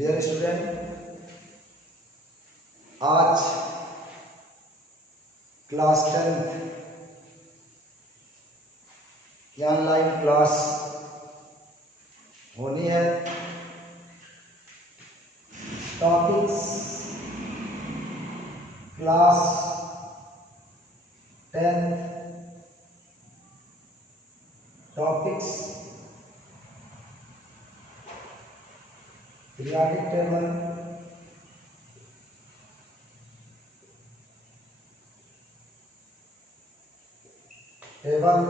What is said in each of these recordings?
Dear student, आज class 10th की online class होनी है। Topics class 10th topics periodic table, table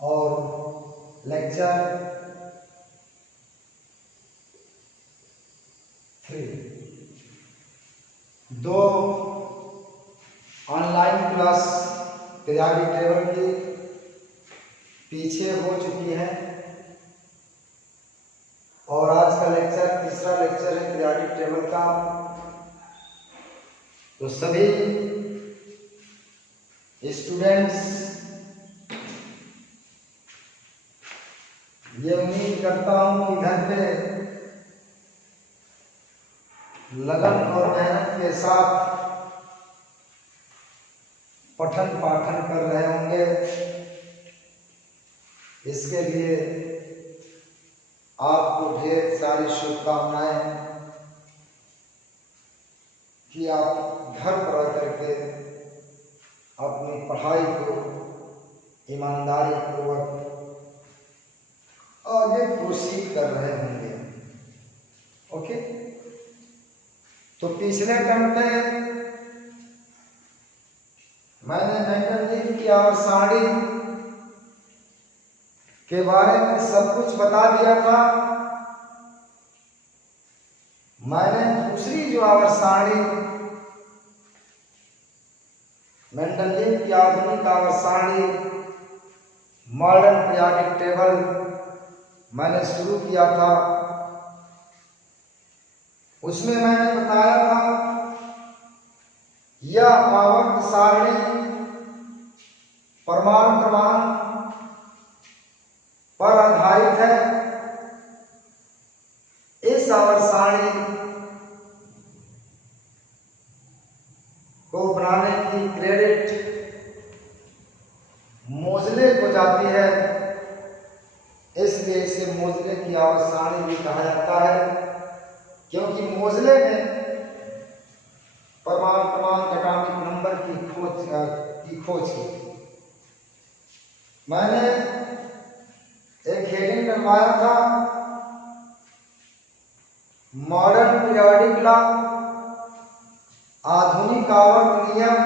और लेक्चर 3। दो ऑनलाइन क्लास पीरियाडिक टेबल की पीछे हो चुकी है और आज का लेक्चर तीसरा लेक्चर है पीरियाडिक टेबल का। तो सभी स्टूडेंट्स ये उम्मीद करता हूं कि घर पे लगन और मेहनत के साथ पठन पाठन कर रहे होंगे। इसके लिए आपको ढेर सारी शुभकामनाएं कि आप घर पर आकर के अपनी पढ़ाई को ईमानदारी पूर्वक आगे प्रोसीड कर रहे होंगे। ओके, तो पिछले टर्म पे मैंने मेंटल लीफ की आवर्सारणी के बारे में सब कुछ बता दिया था। मैंने दूसरी जो आवर्सारणी मेंटल लीफ की आधुनिक आवर्सारणी मॉडर्न पीरियाडिक टेबल मैंने शुरू किया था। उसमें मैंने बताया था यह आवर्त सारणी परमाणु क्रमांक पर आधारित है। इस आवर्त को बनाने की क्रेडिट मोज़ले को जाती है, इसलिए इसे मोज़ले की आवर्त भी कहा जाता है, क्योंकि मोज़ले ने परमाणु क्रमांक एटॉमिक नंबर की खोज की। मैंने एक हेडिंग डलवाया था मॉडर्न पीरियाडिक लॉ, आधुनिक आवर्त नियम।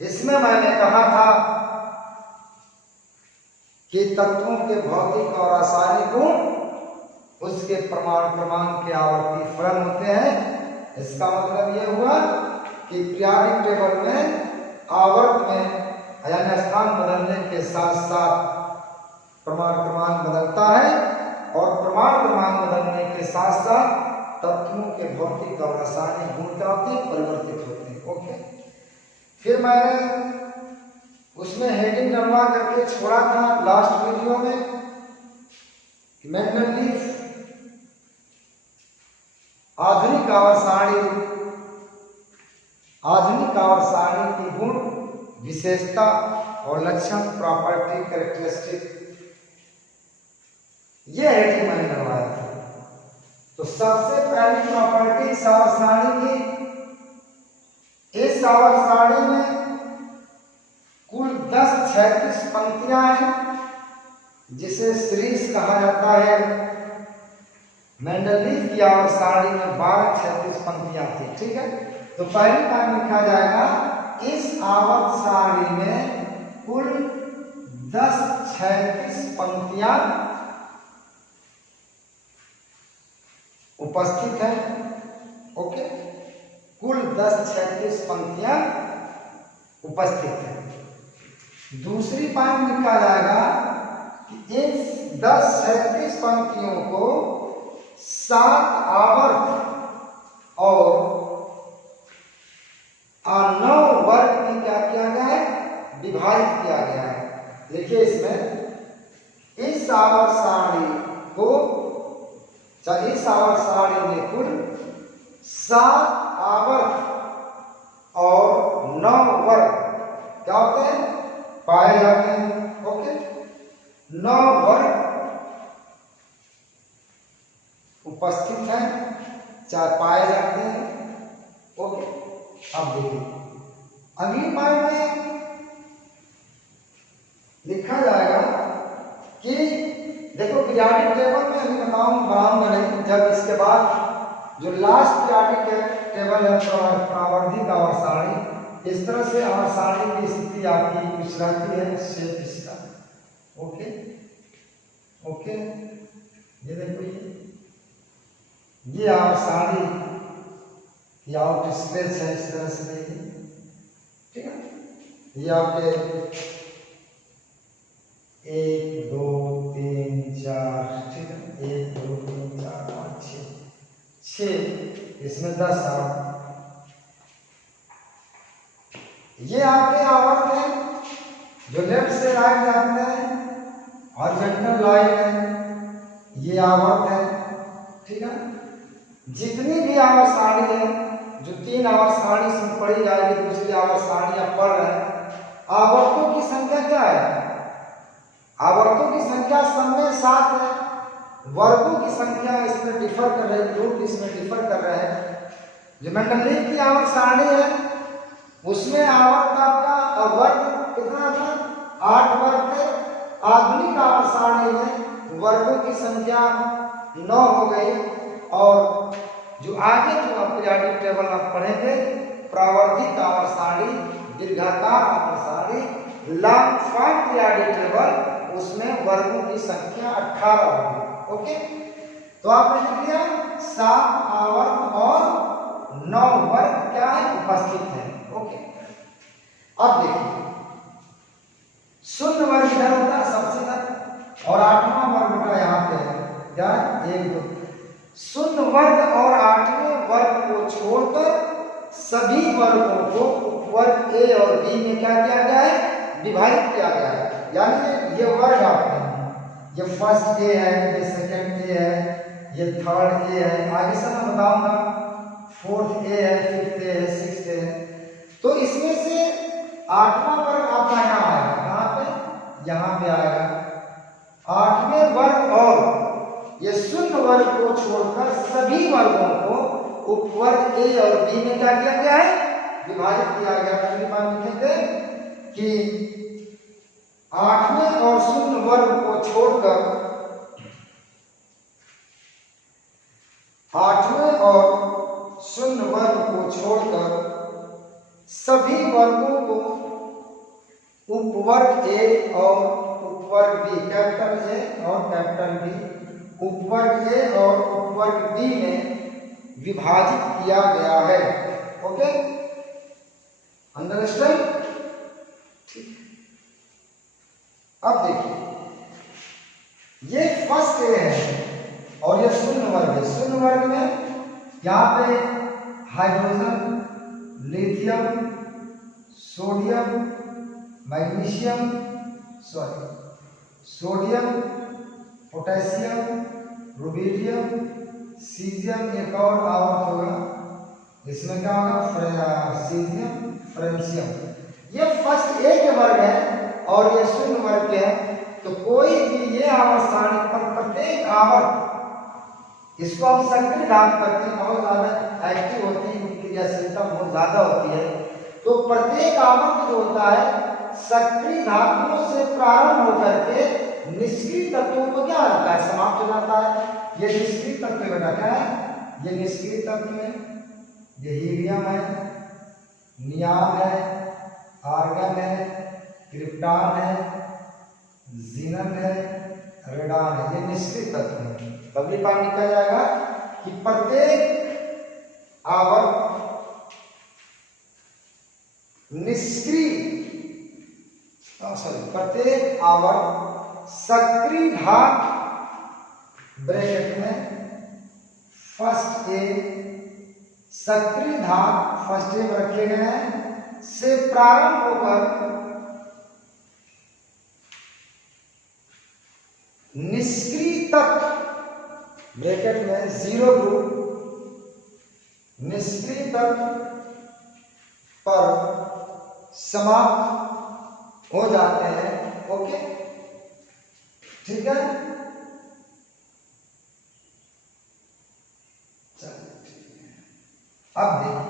इसमें मैंने कहा था कि तत्वों के भौतिक और रासायनिक गुण उसके परमाणु क्रमांक के आवर्ती फलन होते हैं। इसका मतलब यह हुआ कि पीरियाडिक टेबल में आवर्त में यानी स्थान बदलने के साथ साथ परमाणु क्रमांक बदलता है और परमाणु क्रमांक बदलने के साथ साथ तत्वों के भौतिक और रासायनिक गुण क्या होते हैं, परिवर्तित होते हैं। ओके, फिर मैंने उसमें हेडिंग डलवा करके छोड़ा था लास्ट वीडियो में मेंटल लीफ आधुनिक आवर्त सारणी की गुण विशेषता और लक्षण प्रॉपर्टी कैरेक्टरिस्टिक, ये हेडिंग मैंने डलवाया था। तो सबसे पहली प्रॉपर्टी इस आवर्त सारणी की, इस आवर्त सारणी में कुल 10 क्षैतिज पंक्तियां हैं जिसे सीरीज कहा जाता है। मेंडल लीफ की आवर्त सारणी में 12 क्षैतिज पंक्तियां थी। ठीक है, तो पहली बार लिखा जाएगा इस आवर्त सारणी में कुल 10 क्षैतिज पंक्तियां उपस्थित है। ओके, कुल 10 क्षैतिज पंक्तियां उपस्थित है। दूसरी बात लिखा जाएगा कि इस 10 क्षैतिज पंक्तियों को 7 आवर्त और 9 वर्ग में क्या किया गया है, विभाजित किया गया है। देखिए इसमें इस आवर्त सारणी को इस आवर्त सारणी में कुल 7 आवर्त और 9 वर्ग क्या होते हैं, पाए जाते हैं। ओके, 9 वर्ग उपस्थित हैं, चाहे पाए जाते हैं। ओके, अब देखिए अगली पाई में लिखा जाएगा कि देखो पीरियोडिक टेबल में अभी बताऊंगा नहीं, जब इसके बाद जो लास्ट पीरियोडिक टेबल है प्रावर्धिक आवर्त सारणी, इस तरह से आवर्त सारणी की स्थिति आपकी कुछ रहती है शेप इसका। ओके ओके, ये देखो ये आवर्त सारणी की आउट स्केच है, इस तरह से देखिए। ठीक है, ये आपके 1 2 3 4, ठीक है, 1 2 3 4 5 6, इसमें 10 आवर्त। ये आपके आवर्त हैं जो लेफ्ट से राइट जाते हैं, हॉरिजॉन्टल लाइन है, ये आवर्त है। ठीक है, जितनी भी आवर्त सारणी है, जो 3 आवर्त सारणी से पढ़ी जाएगी, दूसरी आवर्त सारणी आप पढ़ रहे हैं, आवर्तों की संख्या क्या है, आवर्तों की संख्या सब में 7 है, वर्गों की संख्या इसमें डिफर कर रहे हैं, ग्रुप इसमें डिफर कर रहे हैं। जो मेंडलीव की आवर्त सारणी है उसमें आवर्त आपका वर्ग कितना था, 8 वर्ग थे। आधुनिक आवर्त सारणी में वर्गों की संख्या 9 हो गई। और जो आगे जो आप पीरियोडिक टेबल आप पढ़ेंगे, प्रावर्धिक आवर्त सारणी, दीर्घाकार आवर्त सारणी, लॉन्ग फॉर्म पीरियोडिक टेबल, उसमें वर्गों की संख्या 18 होगी। ओके, तो आपने लिख लिया 7 आवर्त और 9 वर्ग क्या है, उपस्थित है। ओके, अब देखिए शून्य वर्ग इधर होता है सबसे तक, और 8वां वर्ग होता है यहाँ पे क्या, 1 2। शून्य वर्ग और 8वें वर्ग को छोड़कर सभी वर्गों को उपवर्ग ए और बी में क्या किया गया है, विभाजित किया गया है। यानी ये वर्ग आपके हैं, ये फर्स्ट ए है, ये सेकंड ए है, ये थर्ड ए है, आगे से मैं बताऊंगा, फोर्थ ए है, फिफ्थ ए है, सिक्स्थ ए है। तो इसमें से 8वां वर्ग आपका यहाँ आएगा, कहाँ पे, यहाँ पे आएगा। 8वें वर्ग और ये शून्य वर्ग को छोड़कर सभी वर्गों को उपवर्ग ए और बी में क्या किया गया है, विभाजित किया गया। पहली बार लिखेंगे कि 8वें और शून्य वर्ग को छोड़कर, 8वें और शून्य वर्ग को छोड़कर सभी वर्गों को उपवर्ग ए और उपवर्ग बी, कैपिटल ए और कैपिटल बी, उपवर्ग ए और उपवर्ग बी में विभाजित किया गया है। Okay, understand? ठीक, अब देखिए ये फर्स्ट ए है और ये शून्य वर्ग है। शून्य वर्ग में यहाँ पे hydrogen, lithium, sodium, magnesium, sodium, potassium, rubidium, caesium, एक और आवर्त होगा, इसमें क्या होगा, सीजियम, फ्रेंशियम। ये फर्स्ट ए के वर्ग है और ये शून्य वर्ग के है। तो कोई भी ये आवर्त सारणी पर प्रत्येक आवर्त, इसको हम सक्रिय धातु करते हैं, बहुत ज्यादा एक्टिव होती है, इनकी क्रियाशीलता बहुत ज्यादा होती है। तो प्रत्येक आवर्त जो होता है सक्रिय धातुओं से प्रारंभ होकर के निष्क्रिय तत्वों को क्या होता है, समाप्त हो जाता है। ये निष्क्रिय तत्व में रखा है, ये निष्क्रिय तत्व है, ये हीलियम है, नियान है, आर्गन है, क्रिप्टॉन है, जीनन है, रेडान है, ये निष्क्रिय तत्व है। अगली बार लिखा जाएगा कि प्रत्येक आवर्त निष्क्रिय, प्रत्येक आवर्त सक्रिय धातु ब्रैकेट में फर्स्ट ए, सक्रिय धातु फर्स्ट ए में रखे गए हैं, से प्रारंभ होकर निष्क्रिय तत्व ब्रैकेट में 0 ग्रुप निष्क्रिय तत्व पर समाप्त हो जाते हैं। ओके, ठीक है। अब देखिए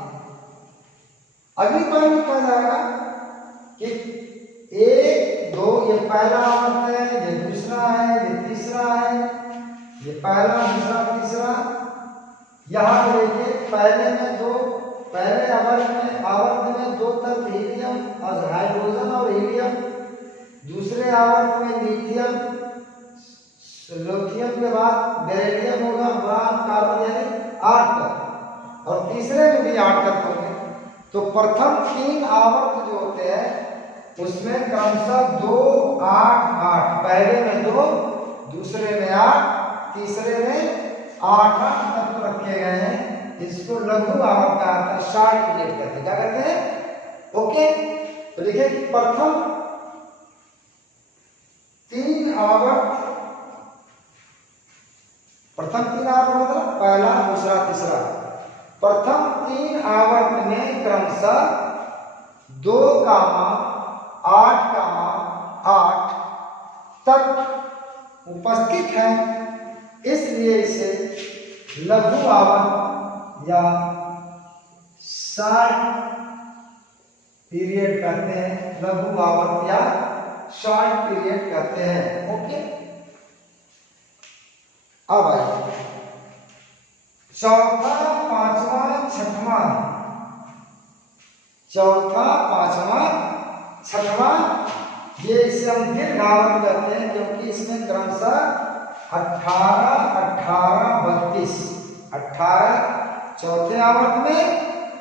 अगली पॉइंट में कहा जाएगा कि 1 2 ये पहला आवर्त है, ये दूसरा है, ये तीसरा है, ये पहला दूसरा तीसरा। यहाँ पे देखिए पहले आवर्त में 2 तत्व हीलियम और हाइड्रोजन और हीलियम, दूसरे आवर्त में लिथियम, लिथियम के बाद बेरिलियम होगा, बोरान, कार्बन, यानी 8 तत्व, और तीसरे में भी 8 तत्व होंगे। तो प्रथम 3 आवर्त जो होते हैं उसमें क्रमशः 2 8 8, पहले में 2, दूसरे में 8, तीसरे में 8 तत्व रखे गए हैं। इसको लघु आवर्त कहा जाता है, शॉर्ट पीरियड कहते हैं। क्या कहते हैं? ओके, तो देखिए प्रथम 3 आवर्त मतलब पहला दूसरा तीसरा। प्रथम 3 आवर्त में क्रमशः 2, 8, 8 तक उपस्थित है, इसलिए इसे लघु आवर्त या शॉर्ट पीरियड कहते हैं। लघु आवर्त या शॉर्ट पीरियड कहते हैं। ओके, अब आइए चौथा, पांचवा, छठवां, ये इसे हम दीर्घ आवर्त कहते हैं, क्योंकि इसमें क्रमशः 18 18 32, 18 चौथे आवर्त में,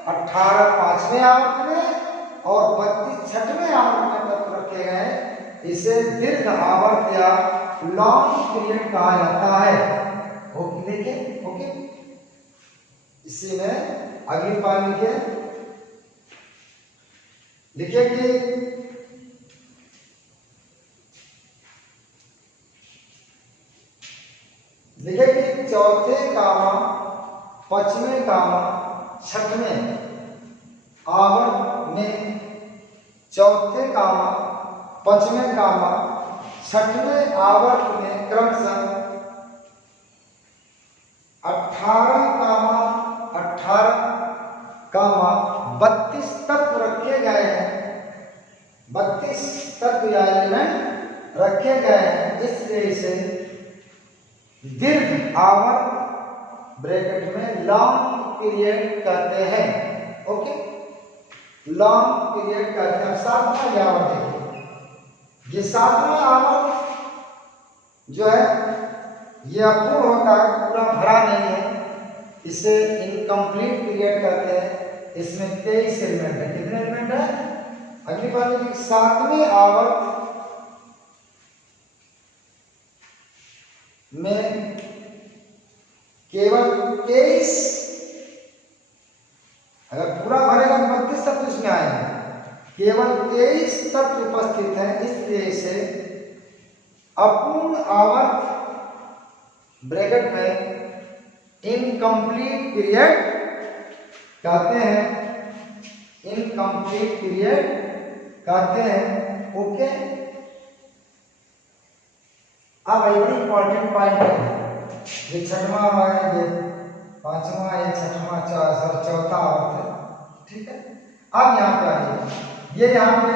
18 पांचवें आवर्त में और 32 छठवें आवर्त में तत्व रखे गए। इसे दीर्घ आवर्त या लॉन्ग पीरियड कहा जाता है। ओके, देखिए ओके, इसी में अगली पार्ट लिखिए कि चौथे कामा, पांचवें कामा, छठवें आवर्त में, चौथे कामा, पांचवें कामा, छठवें आवर्त में क्रमशः 18 कामा 32 तत्व रखे गए हैं। 32 तत्व या एलिमेंट रखे गए हैं, इसलिए इसे दीर्घ आवर्त ब्रैकेट में लॉन्ग पीरियड कहते हैं। ओके, लॉन्ग पीरियड कहते हैं। 7वां आवर्त देखिए, ये 7वां आवर्त जो है ये अपूर्ण होता है, पूरा भरा नहीं है, इसे इनकम्प्लीट पीरियड कहते हैं। इसमें 23 एलिमेंट है। कितने एलिमेंट है? अगली बात है कि 7वें आवर्त में केवल 23, अगर पूरा भरेगा तो 32 तत्व इसमें आएंगे, केवल 23 तत्व उपस्थित हैं, इसलिए इसे अपूर्ण आवर्त ब्रैकेट में इनकम्प्लीट पीरियड कहते हैं। इनकम्प्लीट पीरियड कहते हैं। ओके, अब बड़ी इंपॉर्टेंट पॉइंट है, ये छठवां है, ये पांचवा, ये छठवां, चौथा आवर्त है। ठीक है, अब यहाँ पे आइए, ये यहाँ पे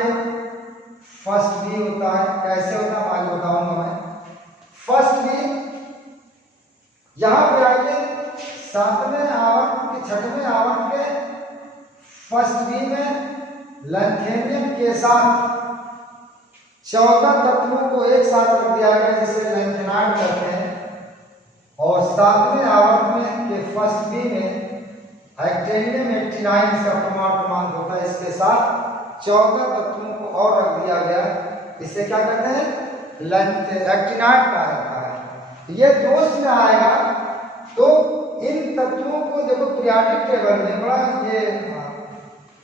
फर्स्ट भी होता है। कैसे होता है आगे बताऊंगा मैं। फर्स्ट भी यहाँ पे आइए, 7वें आवर्त के, छठवें आवर्त के फर्स्ट बी में लैंथेनियम के साथ 14 तत्वों को एक साथ रख दिया गया, जिसे लैंथेनाइड कहते हैं। और 7वें आवर्त में के फर्स्ट बी में एक्टेनियम 89 इसका प्रमाण होता है, इसके साथ 14 तत्वों को और रख दिया गया, इसे क्या कहते हैं? एक्टिनाइड कहा जाता है। ये दोष में आएगा तो इन तत्वों को देखो पीरियोडिक टेबल में बड़ा ये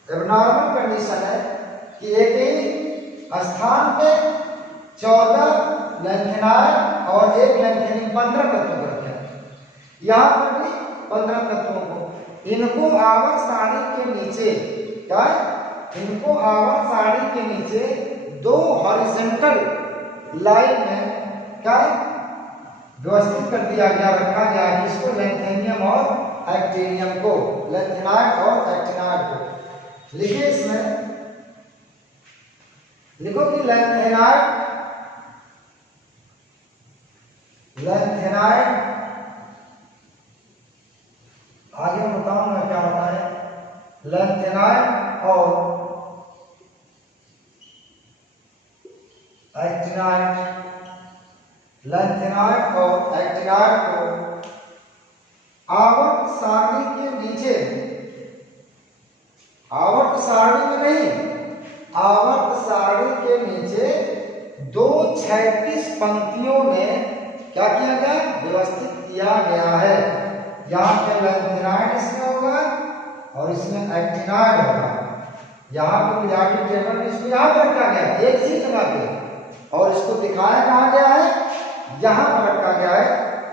एबनॉर्मल कंडीशन है कि एक ही स्थान पे 14 लैंथेनाइड और एक लैंथेनियम 15 तत्व रखे हैं। यहाँ पर भी 15 तत्वों को, इनको आवर्त सारणी के नीचे क्या है, इनको आवर्त सारणी के नीचे दो हॉरिजॉन्टल लाइन में क्या है व्यवस्थित कर दिया गया, रखा गया है। इसको लैंथेनियम और एक्टिनियम को, लैंथेनाइड और एक्टिनाइड को लिखिए। इसमें लिखो कि लैंथेनाइड आगे बताऊंगा क्या होता है। लैंथेनाइड और एक्टिनाइड, लैंथेनाइड और एक्टिनाइड को आवर्त सारणी के नीचे, आवर्त सारणी में नहीं, आवर्त सारणी के नीचे दो क्षैतिज पंक्तियों में क्या किया गया, व्यवस्थित किया गया है। यहाँ पे लैंथेनाइड इसमें होगा और इसमें एक्टिनाइड होगा। यहाँ पे पीरियोडिक टेबल में इसको यहाँ पर रखा गया है एक ही जगह पे, और इसको दिखाया कहाँ गया है, यहाँ पर रखा गया है।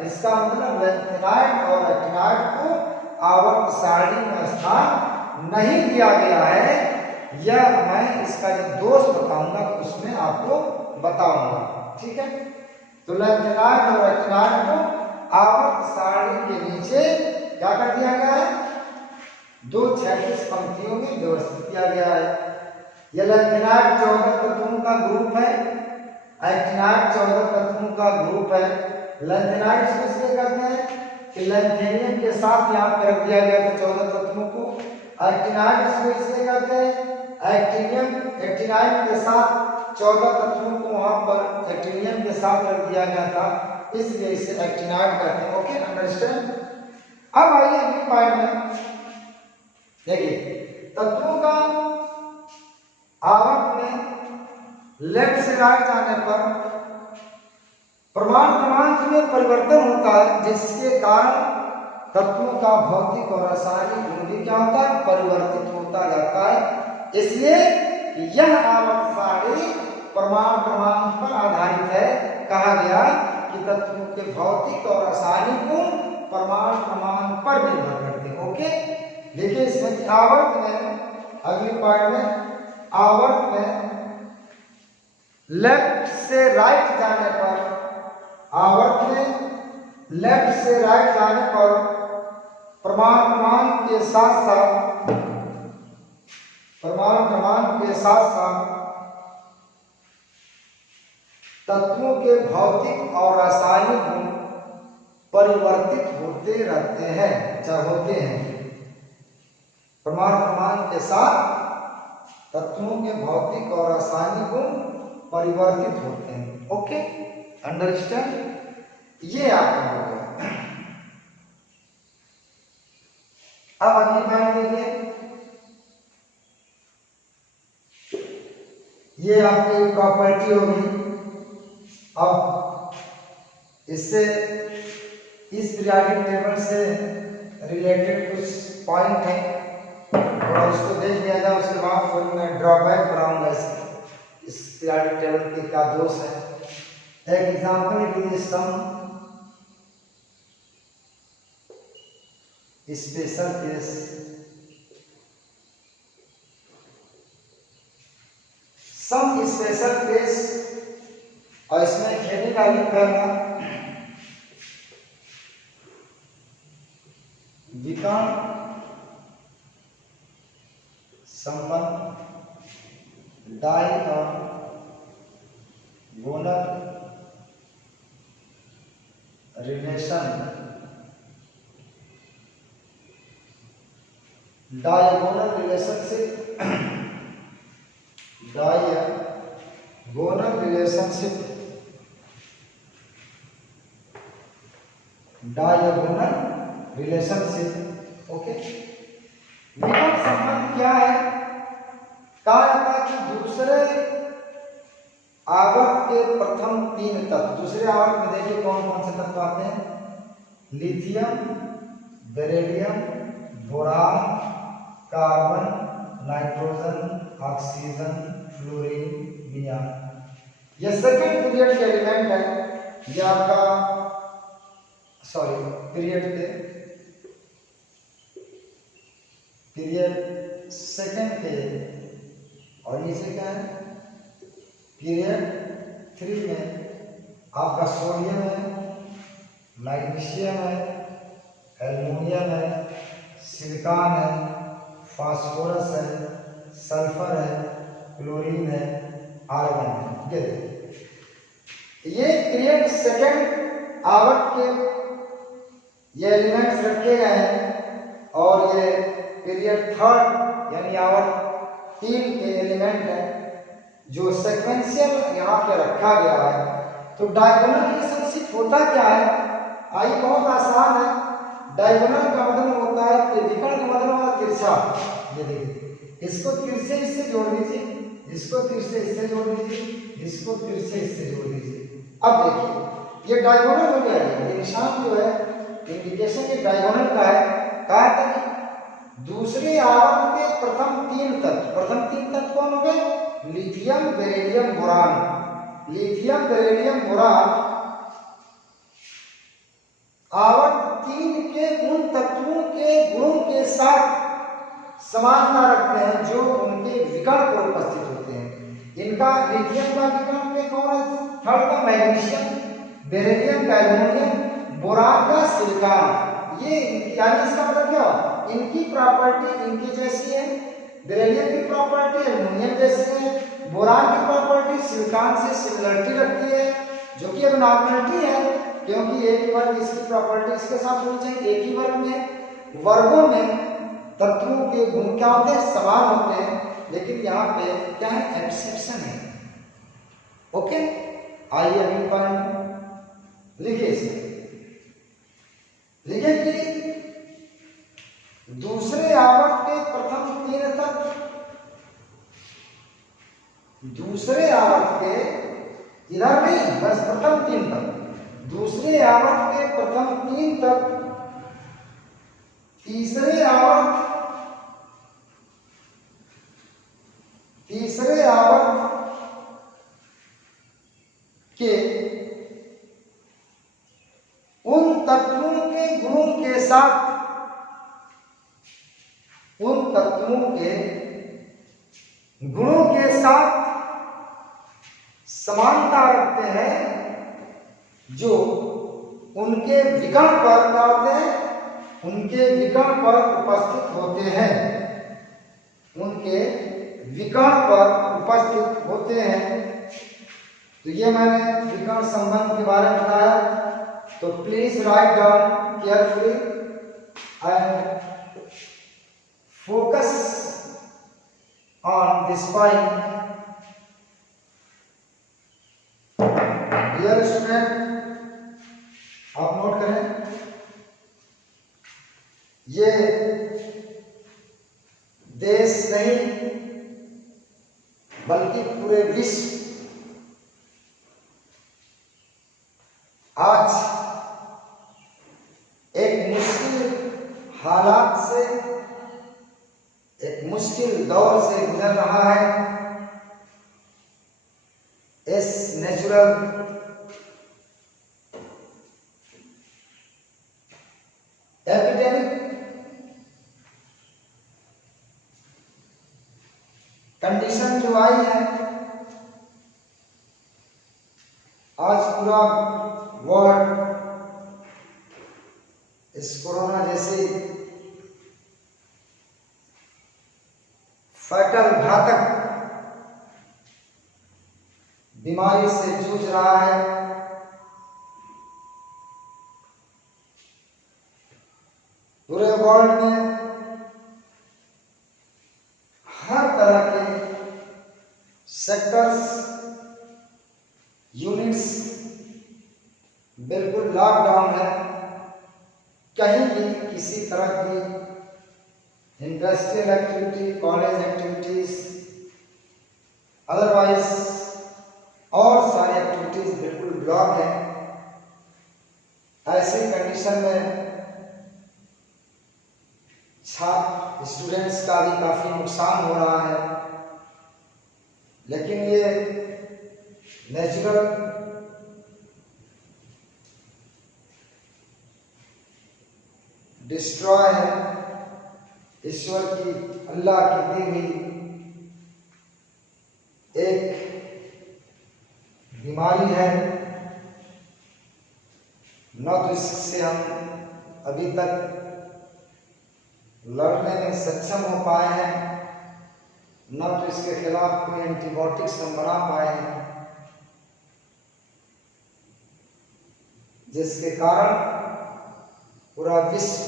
इसका मतलब लैंथेनाइड और एक्टिनाइड को आवर्त सारणी में स्थान नहीं दिया गया है। यह मैं इसका जो दोष बताऊंगा उसमें आपको बताऊंगा, ठीक है। तो लैंथेनाइड और एक्टिनाइड को आवर्त सारणी के नीचे क्या कर दिया गया है, दो क्षैतिज पंक्तियों में व्यवस्थित किया गया है। यह लैंथेनाइड 14 तत्वों का ग्रुप है, एक्टिनाइड 14 तत्वों का ग्रुप है। लैंथेनाइड इसलिए कहते हैं कि लैंथेनियम के साथ यहाँ पर रख दिया गया था 14 तत्वों को। एक्टिनाइड इसलिए कहते हैं एक्टिनाइड के साथ 14 तत्वों को वहां पर एक्टिनियम के साथ रख दिया गया था, इसलिए इसे एक्टिनाइड कहते हैं। Okay, understand. अब आइए अगली पॉइंट में देखिए, तत्वों का आवर्त में लेफ्ट से राइट जाने पर परमाणु क्रमांक में परिवर्तन होता है, जिसके कारण तत्वों का भौतिक और रासायनिक गुण भी क्या होता है, परिवर्तित होता जाता है। इसलिए यह आवर्त सारणी परमाणु क्रमांक पर आधारित है। कहा गया कि तत्वों के भौतिक और रासायनिक गुण परमाणु क्रमांक पर निर्भर करते हैं। ओके, देखिए इसमें आवर्त में, अगली पॉइंट में आवर्त में लेफ्ट से राइट जाने पर, आवर्त में लेफ्ट से राइट जाने पर परमाणु क्रमांक के साथ साथ, परमाणु क्रमांक के साथ साथ तत्वों के भौतिक और रासायनिक गुण परिवर्तित होते रहते हैं, चाहे होते हैं। परमाणु क्रमांक के साथ तत्वों के भौतिक और रासायनिक गुण परिवर्तित होते हैं। Okay, understand. ये आपका हो गया। अब अगली बात देखिए, ये आपकी प्रॉपर्टी होगी। अब इससे, इस पीरियोडिक टेबल से रिलेटेड कुछ पॉइंट हैं, और उसको देख लिया जाए, उसके बाद फिर मैं ड्रॉबैक कराऊंगा इस पीरियोडिक टेबल के क्या दोष है। एक एग्जाम्पल के लिए some special case, some special case, और इसमें खेती का लिख करना विकर्ण संपन्न diagonal relation, diagonal relationship, diagonal relationship, diagonal relationship. Okay, विकर्ण संबंध क्या है? कहा जाता है कि दूसरे आवर्त के प्रथम 3 तत्व, दूसरे आवर्त में देखिए कौन कौन से तत्व आते हैं, lithium, beryllium, boron, carbon, nitrogen, oxygen, fluorine, neon. यह सेकंड पीरियड के एलिमेंट है। यह आपका सॉरी पीरियड के, पीरियड सेकंड के, और नीचे क्या है पीरियड 3 में आपका सोडियम है, मैग्नीशियम है, एल्युमिनियम है, सिलिकॉन है, फास्फोरस है, सल्फर है, क्लोरीन है, आर्गन है। ये पीरियड सेकंड आवर्त के ये एलिमेंट्स रखे गए हैं, और ये पीरियड थर्ड यानी आवर्त 3 के एलिमेंट है जो सीक्वेंशियल यहाँ पे रखा गया है। तो डायगोनल रिलेशनशिप होता क्या है? आई बहुत आसान है। डायगोनल का मतलब होता है त्रिविकर्ण का मतलब होता है तिरछा। ये देखिए, इसको तिरछे इससे जोड़ दीजिए, इसको तिरछे इससे जोड़ दीजिए, इसको तिरछे इससे जोड़ दीजिए। अब देखिए ये डायगोनल हो गया। ये निशान जो है इंडिकेशन ये डायगोनल का है। कहा था कि दूसरे आवर्त के प्रथम 3 तत्व कौन हो गए? Lithium, beryllium, boron. Lithium, beryllium, boron आवर्त 3 के उन तत्वों के गुणों के साथ समानता रखते हैं जो उनके विकर्ण पर उपस्थित होते हैं। इनका लिथियम का विकर्ण में कौन है? थर्ड का मैग्नीशियम, बेरिलियम का एल्युमिनियम, बोरान का सिलिकॉन। ये यानी इसका मतलब क्या? इनकी प्रॉपर्टी इनकी जैसी है, बेरिलियम की प्रॉपर्टी एल्युमिनियम जैसी है, बोरान की प्रॉपर्टी सिलिकॉन से सिमिलरिटी रखती है, जो कि अब नॉर्मलिटी है क्योंकि एक ही वर्ग इसकी प्रॉपर्टी इसके साथ होनी चाहिए। एक ही वर्ग में वर्गों में तत्वों के गुण क्या होते हैं? समान होते हैं, लेकिन यहाँ पे क्या है? एक्सेप्शन है। ओके, आइए अभी पॉइंट लिखिए इसे। लिखिए कि दूसरे आवर्त के प्रथम 3 तत्व, दूसरे आवर्त के इधर नहीं, बस प्रथम 3 तत्व, दूसरे आवर्त के प्रथम 3 तत्व तीसरे आवर्त के उन तत्वों के गुणों के साथ, उन तत्वों के गुणों के साथ समानता रखते हैं जो उनके विकर्ण पर क्या होते हैं? उनके विकर्ण पर उपस्थित होते हैं, उनके विकर्ण पर उपस्थित होते हैं। तो ये मैंने विकर्ण संबंध के बारे में बताया। तो please write down carefully and focus on this point. Dear student, आप नोट करें, ये देश नहीं बल्कि पूरे विश्व आज एक मुश्किल हालात से, एक मुश्किल दौर से गुजर रहा है। इस नेचुरल एपिडेमिक कंडीशन जो आई है, आज पूरा वर्ल्ड इस कोरोना जैसी फैटल घातक बीमारी से जूझ रहा है। पूरे वर्ल्ड में हर तरह के सेक्टर्स, यूनिट्स बिल्कुल लॉकडाउन है। कहीं भी किसी तरह की industrial activity, college activities, otherwise और सारी एक्टिविटीज बिल्कुल ब्लॉक है। ऐसी कंडीशन में छात्र स्टूडेंट्स का भी काफी नुकसान हो रहा है। लेकिन ये नेचुरल डिस्ट्रॉय है, ईश्वर की, अल्लाह की दी हुई एक बीमारी है। न तो इससे हम अभी तक लड़ने में सक्षम हो पाए हैं, न तो इसके खिलाफ कोई एंटीबायोटिक्स हम बना पाए हैं, जिसके कारण पूरा विश्व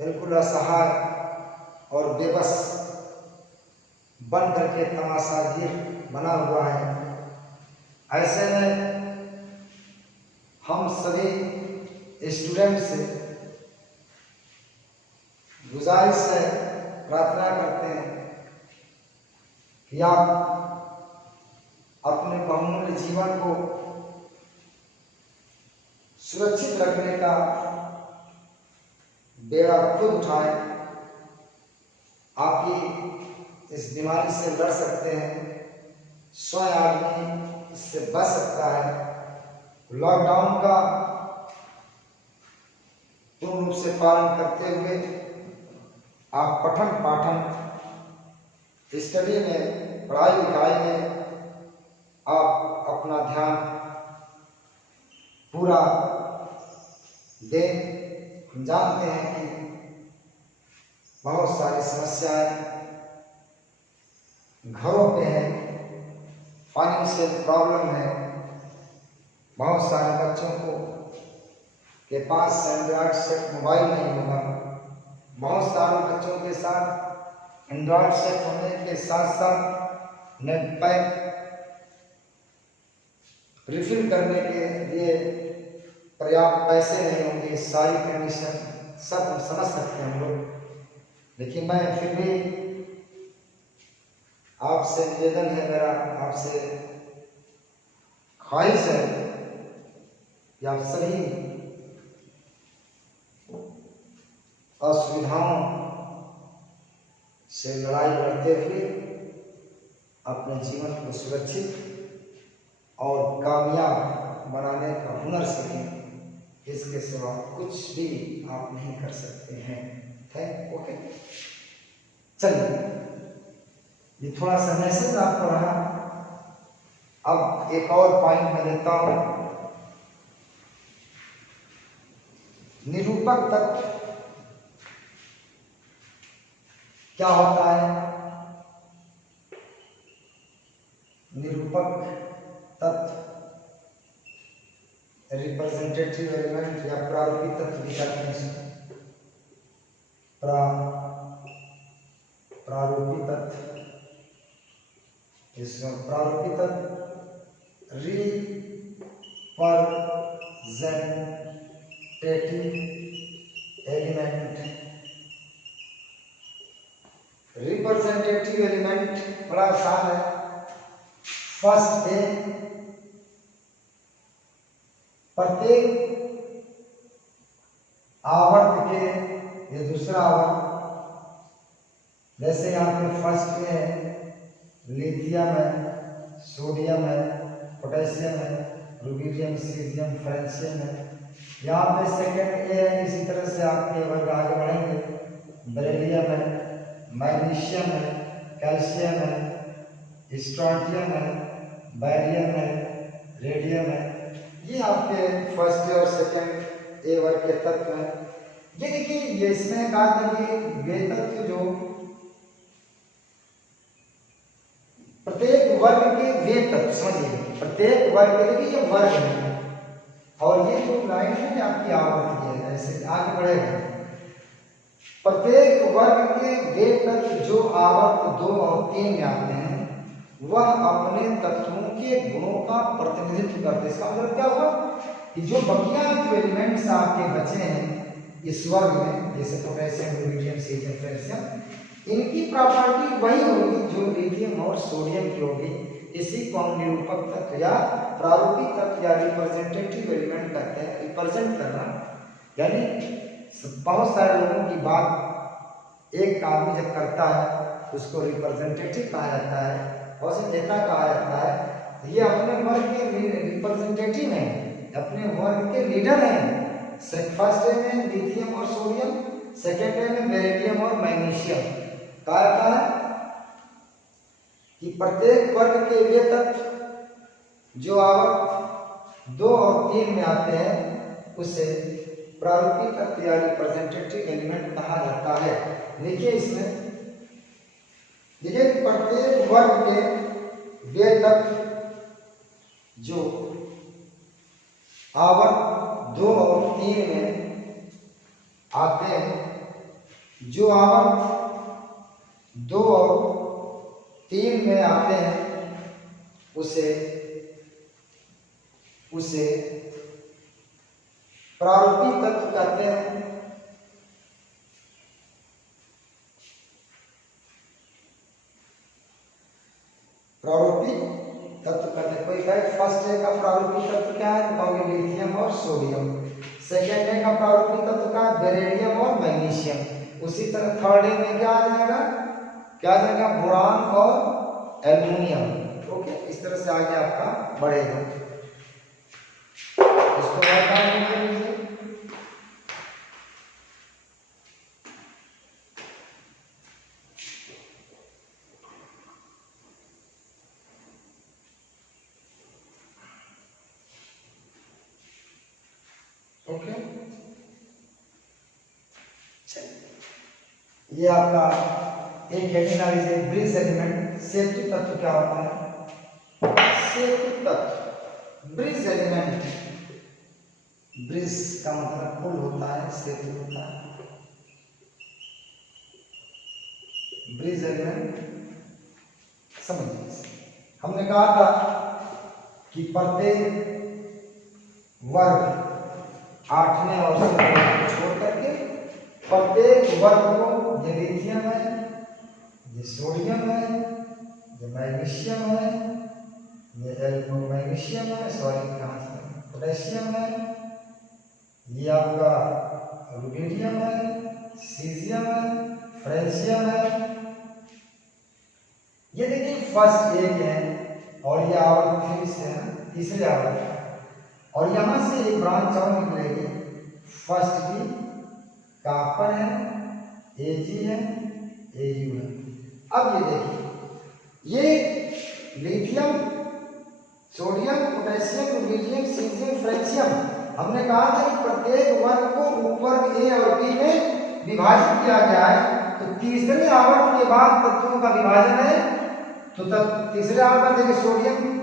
बिल्कुल असहाय और बेबस बन करके तमाशागीर बना हुआ है। ऐसे में हम सभी स्टूडेंट से गुजारिश है, प्रार्थना करते हैं कि आप अपने बहुमूल्य जीवन को सुरक्षित रखने का बेड़ा खुद उठाएं। आप ही इस बीमारी से लड़ सकते हैं, स्वयं आदमी इससे बच सकता है। लॉकडाउन का पूर्ण रूप से पालन करते हुए आप पठन पाठन स्टडी में, पढ़ाई लिखाई में आप अपना ध्यान पूरा दें। हम जानते हैं कि बहुत सारी समस्याएं घरों पे हैं, फाइनेंशियल प्रॉब्लम है, बहुत सारे बच्चों को के पास एंड्रॉयड सेट मोबाइल नहीं होगा। बहुत सारे बच्चों के साथ एंड्रॉयड सेट होने के साथ साथ नेट पैक रिफिल करने के लिए पर्याप्त पैसे नहीं होंगे। सारी कंडीशन सब हम समझ सकते हैं हम लोग, लेकिन मैं फिर भी आपसे निवेदन है, मेरा आपसे ख्वाहिश है कि आप सभी असुविधाओं से लड़ाई लड़ते हुए अपने जीवन को सुरक्षित और कामयाब बनाने का हुनर सीखें। इसके सिवा कुछ भी आप नहीं कर सकते हैं। ओके, चलिए, ये थोड़ा सा मैसेज आपको रहा। अब एक और पॉइंट मैं लेता हूं। निरूपक तत्व क्या होता है? निरूपक तत्व रिप्रेजेंटेटिव एलिमेंट या प्रारूपी तत्व भी कहते हैं इसको। प्रारूपी तत्व, इसमें प्रारूपी तत्व रिप्रेजेंटेटिव एलिमेंट। रिप्रेजेंटेटिव एलिमेंट बड़ा आसान है। फर्स्ट है प्रत्येक आवर्त के, ये दूसरा आवर्त, जैसे यहाँ पे फर्स्ट में है लिथियम है, सोडियम है, पोटेशियम है, रुबिडियम, सीजियम, फ्रेंशियम है। यहाँ पे सेकंड ए है। इसी तरह से आपके वर्ग आगे बढ़ेंगे। बेरिलियम है, मैग्नीशियम है, कैल्शियम है, स्ट्रोंटियम है, बैरियम है, रेडियम है। ये आपके फर्स्ट और सेकंड ए वर्ग के तत्व हैं। ये देखिए, ये इसमें कहा था कि वे तत्व जो प्रत्येक वर्ग के वे तत्व, समझिए प्रत्येक वर्ग के लिए ये वर्ग है, और ये जो लाइन है आपकी आवर्त है, ऐसे आगे बढ़ेगा। प्रत्येक वर्ग के वे तत्व जो आवर्त 2 और 3 में आते हैं, वह अपने तत्वों के गुणों का प्रतिनिधित्व करते हैं। इसका मतलब क्या हुआ कि जो बकिया जो एलिमेंट्स आपके बचे हैं इस वर्ग में, जैसे पोटेशियम, रुबिडियम, सीजियम, फ्रेंशियम, इनकी प्रॉपर्टी वही होगी जो लिथियम और सोडियम की होगी। इसी को हम निरूपक तत्व या प्रारूपी तत्व या रिप्रेजेंटेटिव एलिमेंट कहते हैं। रिप्रेजेंट करना यानी बहुत सारे लोगों की बात एक आदमी जब करता है उसको रिप्रेजेंटेटिव कहा जाता है, और नेता कहा जाता है। ये अपने वर्ग के रिप्रेजेंटेटिव हैं, अपने वर्ग के लीडर हैं, फर्स्ट है में लिथियम और सोडियम, सेकेंड है में बेरिलियम और मैग्नीशियम। कहा है कि प्रत्येक वर्ग के वे तत्व जो आवर्त 2 और 3 में आते हैं उसे प्रारूपी तत्व या रिप्रेजेंटेटिव एलिमेंट कहा जाता है। देखिए इसमें देखिए प्रत्येक वर्ग के वे तत्व जो आवर्त 2 और 3 में आते हैं, जो आवर्त 2 और 3 में आते हैं उसे प्रारूपी तत्व कहते हैं। प्रारूपी तत्व कहते हैं। कोई कहे फर्स्ट है का प्रारूपी तत्व क्या है, कहोगे लिथियम और सोडियम। सेकेंड है का प्रारूपी तत्व का बेरिलियम और मैग्नीशियम। उसी तरह थर्ड है में क्या आ जाएगा, बोरान और एल्युमिनियम। ओके, इस तरह से आगे आपका बढ़ेगा। इसको और काम कर लीजिए। ओके, ये आपका एक हेडिंग आ रही है ब्रिज एलिमेंट। सेतु तत्व क्या होता है? सेतु तत्व, ब्रिज एलिमेंट। ब्रिज का मतलब पुल होता है, सेतु होता है। ब्रिज एलिमेंट समझिए। हमने कहा था कि प्रत्येक वर्ग 8वें और 7वें को छोड़ करके प्रत्येक वर्ग को, ये लिथियम है, ये सोडियम है, ये मैग्नीशियम है, ये मैग्नीशियम है, सॉरी कहाँ से, पोटेशियम है, ये आपका रुबिडियम है, सीजियम है, फ्रेंशियम है। ये देखिए फर्स्ट एक है और ये आवर्त 3 से है, तीसरे आवर्त है, और यहां से एक ब्रांच और निकलेगी। फर्स्ट की कॉपर है, Ag है, Au है। अब ये देखिए, ये lithium, sodium, potassium, rubidium, caesium, francium, हमने कहा था कि प्रत्येक वर्ग को उपवर्ग ए और बी में विभाजित किया गया है। तो तीसरे आवर्त के बाद तत्वों का विभाजन है, तो तब तीसरे आवर्त देखिए सोडियम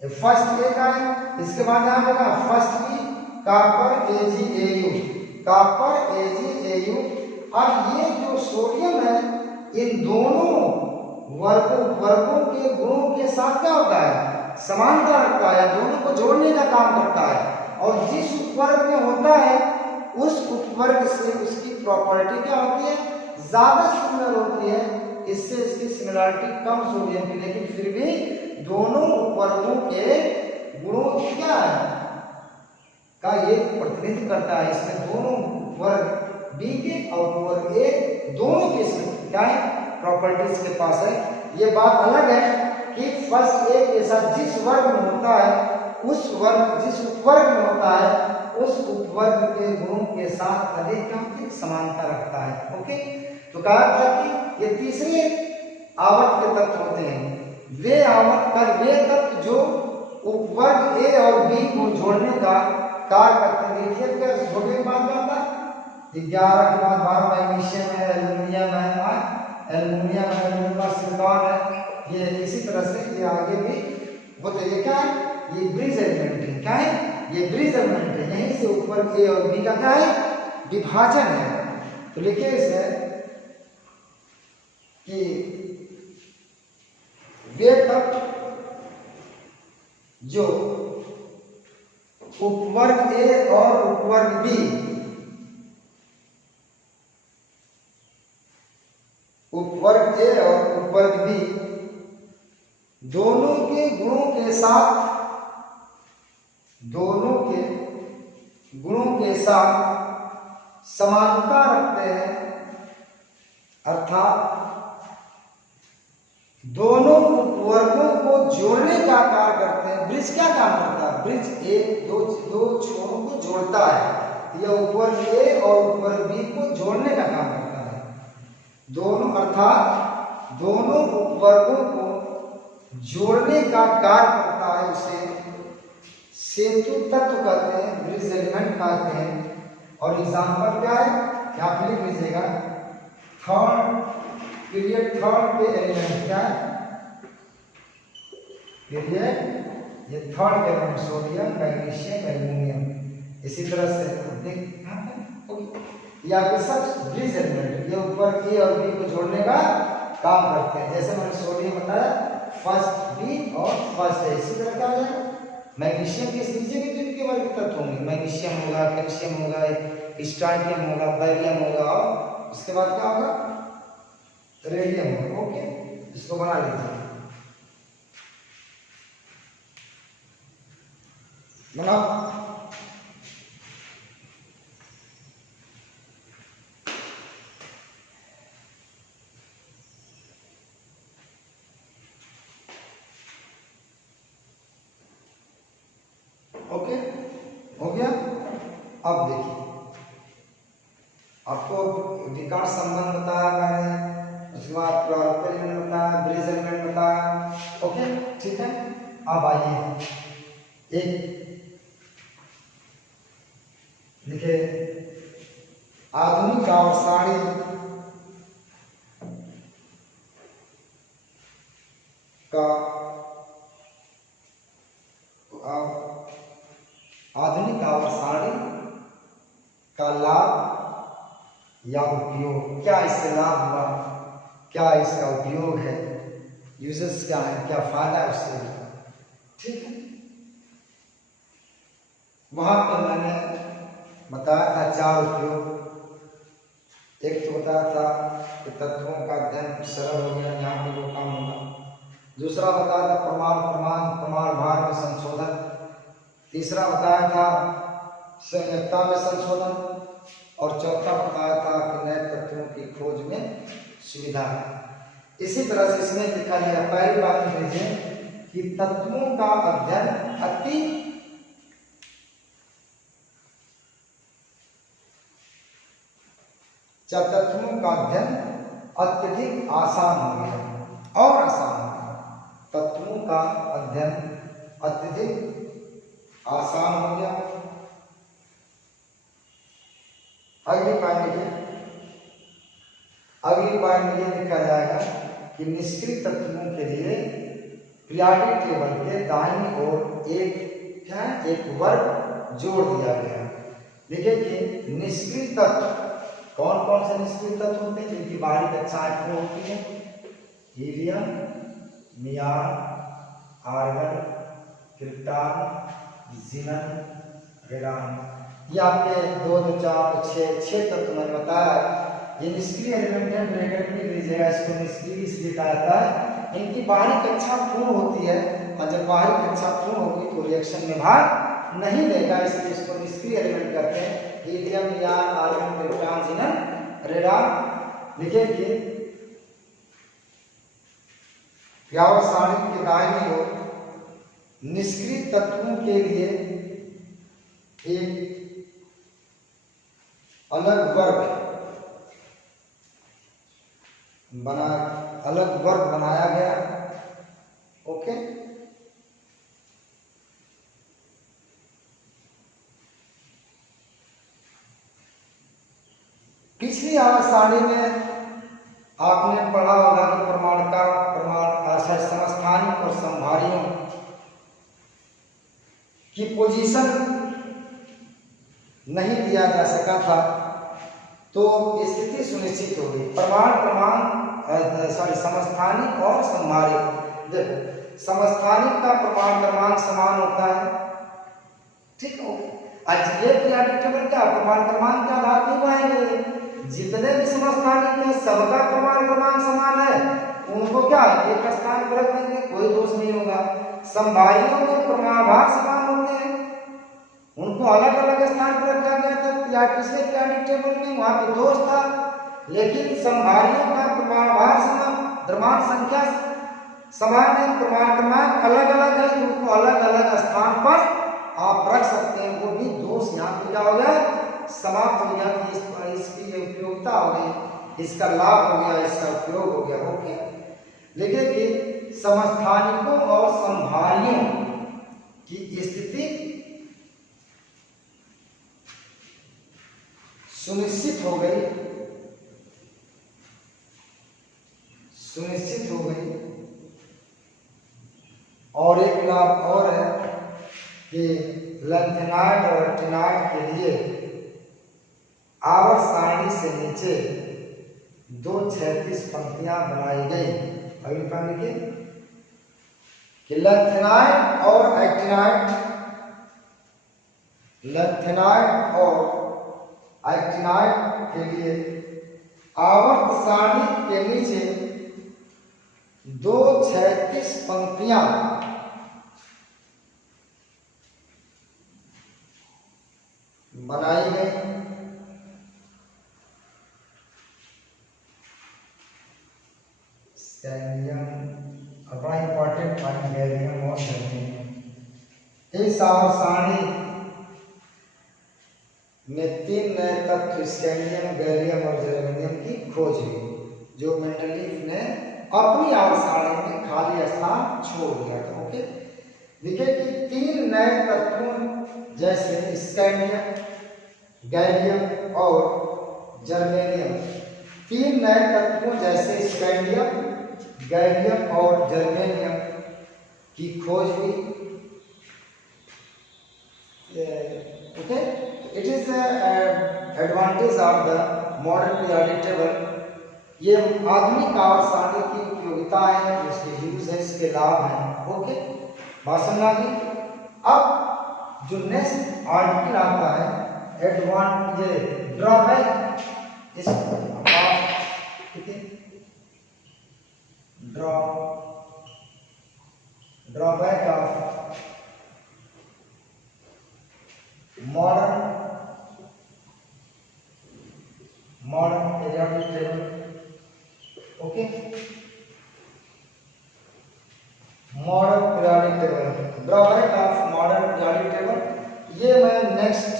फर्स्ट ए का है, इसके बाद यहां पे फर्स्ट की कॉपर AgAu, कॉपर AgAu। अब ये जो सोडियम है, इन दोनों वर्गों के गुणों के साथ क्या होता है, समानता रखता है, दोनों को जोड़ने का काम करता है। और जिस उपवर्ग में होता है उस उपवर्ग से उसकी प्रॉपर्टी क्या होती है, ज्यादा सिमिलर होती है। इससे इसकी सिमिलरिटी कम सोडियम की, लेकिन फिर भी दोनों उपवर्गों के गुणों की क्या है का ये प्रतिनिधित्व करता है। इसमें दोनों वर्ग बी के और वर्ग ए दोनों के क्या है प्रॉपर्टीज के पास है। ये बात अलग है कि फर्स्ट ए के साथ जिस वर्ग में होता है उस वर्ग, जिस उपवर्ग में होता है उस उपवर्ग के गुणों के साथ अधिक समानता रखता है। ओके, तो कहा था कि ये तीसरे आवर्त के तत्व होते हैं, वे आवर्त का वे तत्व जो उपवर्ग ए और बी को जोड़ने का कार्य करते हैं। लिथियम के छोटे के बाद क्या होता है, 11 के बाद 12 मैग्नीशियम है, एल्युमिनियम है, एल्युमिनियम का सिलिकॉन है। ये इसी तरह से ये आगे भी होते। ये क्या है, ये ब्रिज एलिमेंट है। क्या है, ये ब्रिज एलिमेंट है। यहीं से ऊपर ए और बी का क्या है, विभाजन है। तो लिखिए इसे कि वे तत्व जो उपवर्ग ए और उपवर्ग बी, उपवर्ग ए और उपवर्ग बी दोनों के गुणों के साथ, दोनों के गुणों के साथ समानता रखते हैं, अर्थात दोनों उपवर्गों को जोड़ने का कार्य करते हैं। ब्रिज क्या काम करता है? ब्रिज एक दो दो छोरों को जोड़ता है। यह ऊपर ए और ऊपर बी को जोड़ने का काम करता है। दोनों अर्थात दोनों वर्गों को जोड़ने का कार्य करता है। उसे सेतु तत्व कहते हैं, ब्रिज एलिमेंट कहते हैं। और एग्जाम्पल क्या है? आप लिख लीजिएगा, थर्ड पीरियड थर्ड पे एलिमेंट क्या है? पीरियड ये third element sodium, magnesium, aluminium. इसी तरह से देख ये आपके सब ब्रिज एलिमेंट, ये ऊपर ए और बी को जोड़ने का काम करते हैं। जैसे मैंने सोडियम बताया फर्स्ट बी और फर्स्ट ए। इसी तरह क्या है? मैग्नीशियम के नीचे के जिनके वर्ग तत्व होंगे, मैग्नीशियम होगा, कैल्शियम होगा, स्ट्रांटियम होगा, बैरियम होगा, और उसके बाद क्या होगा? रेडियम होगा। ओके, इसको बना लीजिए, बनाओ। ओके, हो गया। अब देखिए, आपको विकर्ण संबंध बताया मैंने, उसके बाद प्रारूप एलिमेंट बताया, ब्रिज एलिमेंट बताया। ओके, ठीक है। अब आइए एक देखिए, आधुनिक आवर्साणी का आधुनिक आवर्साणी का लाभ या उपयोग, क्या इससे लाभ हुआ, क्या इसका उपयोग है, यूजेस क्या है, क्या फायदा है उससे, ठीक है। वहां पर मैंने बताया था 4 उपयोग। एक तो बताया था कि तत्वों का अध्ययन सरल हो गया, यहाँ पे वो काम होगा। दूसरा बताया था प्रमाण भार में संशोधन। तीसरा बताया था संयोजकता में संशोधन। और चौथा बताया था कि नए तत्वों की खोज में सुविधा। इसी तरह से इसमें लिखा गया, पहली बात लीजिए कि तत्वों का अध्ययन तत्वों का अध्ययन अत्यधिक आसान हो गया और आसान हो गया। तत्वों का अध्ययन अत्यधिक आसान हो गया। अगली पॉइंट ये लिखा जाएगा कि निष्क्रिय तत्वों के लिए पीरियोडिक टेबल के दाहिनी ओर एक वर्ग जोड़ दिया गया। देखिए कि निष्क्रिय तत्व कौन कौन से निष्क्रिय तत्व होते हैं जिनकी बाहरी कक्षाएं पूर्ण होती है? Helium, neon, argon, krypton, xenon, radon. ये आपके 2 2 4 6 तत्व मैंने बताया। ये निष्क्रिय एलिमेंट है, ब्रैकेट में लीजिएगा, इसको निष्क्रिय इसलिए कहा जाता है। इनकी बाहरी कक्षा पूर्ण होती है, और जब बाहरी कक्षा पूर्ण होगी तो रिएक्शन में भाग नहीं लेगा, इसलिए इसको निष्क्रिय एलिमेंट कहते हैं। Helium, neon, argon, krypton, xenon, radon. लिखिए कि व्यावसायिक के दाहिनी ओर निष्क्रिय तत्वों के लिए एक अलग वर्ग बनाया गया। ओके, पिछली आवर्साणी में आपने पढ़ा होगा कि समस्थानिक और समभारियों की पोजीशन नहीं दिया जा सका था, तो स्थिति सुनिश्चित हो गई। समस्थानिक और समभारिक। देखो, समस्थानिक का प्रमाण क्रमांक समान होता है, ठीक है। आज ये पीरियोडिक टेबल क्या प्रमाण क्रमांक के आधार पर बनाएंगे। जितने भी समस्थानिक हैं सबका प्रमाण क्रमांक समान है, उनको क्या एक स्थान पर रख देंगे, कोई दोष नहीं होगा। समभारियों में प्रमाण भार समान होते हैं, उनको अलग अलग स्थान पर रखा गया था। या पिछले पीरियोडिक टेबल में वहां पे दोष था, लेकिन समभारियों का प्रमाण भार समान, द्रव्यमान संख्या समान है, प्रमाण क्रमांक अलग अलग है, उनको अलग अलग उपयोगिता हो गई, इसका लाभ हो गया, इसका उपयोग हो गया। ओके, लिखे कि समस्थानिकों और संभारियों की स्थिति सुनिश्चित हो गई, सुनिश्चित हो गई। और एक लाभ और है कि लैंथेनाइड और एक्टिनाइड के लिए आवर्त सारणी से नीचे 2 क्षैतिज पंक्तियां बनाई गई। अगली पंक्ति लिखिए कि लैंथेनाइड और एक्टिनाइड, लैंथेनाइड और एक्टिनाइड के लिए आवर्त सारणी के नीचे 2 क्षैतिज पंक्तियां बनाई गई। बड़ा इंपॉर्टेंट पॉइंट गैलियम और जर्मेनियम। इस आवर्त सारणी में 3 नए तत्व स्कैंडियम, गैलियम और जर्मेनियम की खोज हुई, जो मेंडलीफ ने अपनी आवर्त सारणी में खाली स्थान छोड़ दिया था। ओके, देखिए कि 3 नए तत्वों जैसे स्कैंडियम, गैलियम और जर्मेनियम, 3 नए तत्वों जैसे स्कैंडियम, गैलियम और जर्मेनियम की खोज हुई। Okay, it is advantage of the modern periodic table. ये आधुनिक आवर्त सारणी की उपयोगिता है, इसके यूज है, इसके लाभ हैं। ओके, बात समझा दी। अब जो नेक्स्ट आर्टिकल आता है एडवांटेज, ड्रॉबैक, इस drawback of modern periodic table. Okay, modern periodic table, drawback of modern periodic table, ये मैं नेक्स्ट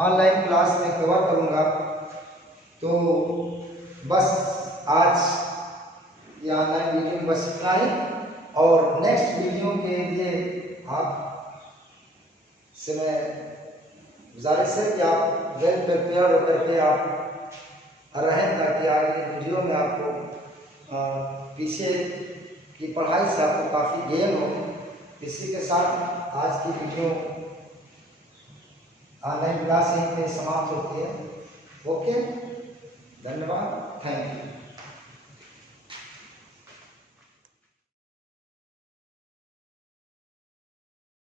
ऑनलाइन क्लास में कवर करूंगा। तो बस आज ये ऑनलाइन वीडियो में बस इतना ही, और नेक्स्ट वीडियो के लिए आप से मैं गुजारिश है कि आप वेल प्रिपेयर होकर के आप रहें, ताकि आगे वीडियो में आपको पीछे की पढ़ाई से आपको काफ़ी गेन हो। इसी के साथ आज की वीडियो ऑनलाइन क्लास यहीं पे समाप्त होती है। ओके, धन्यवाद, थैंक यू।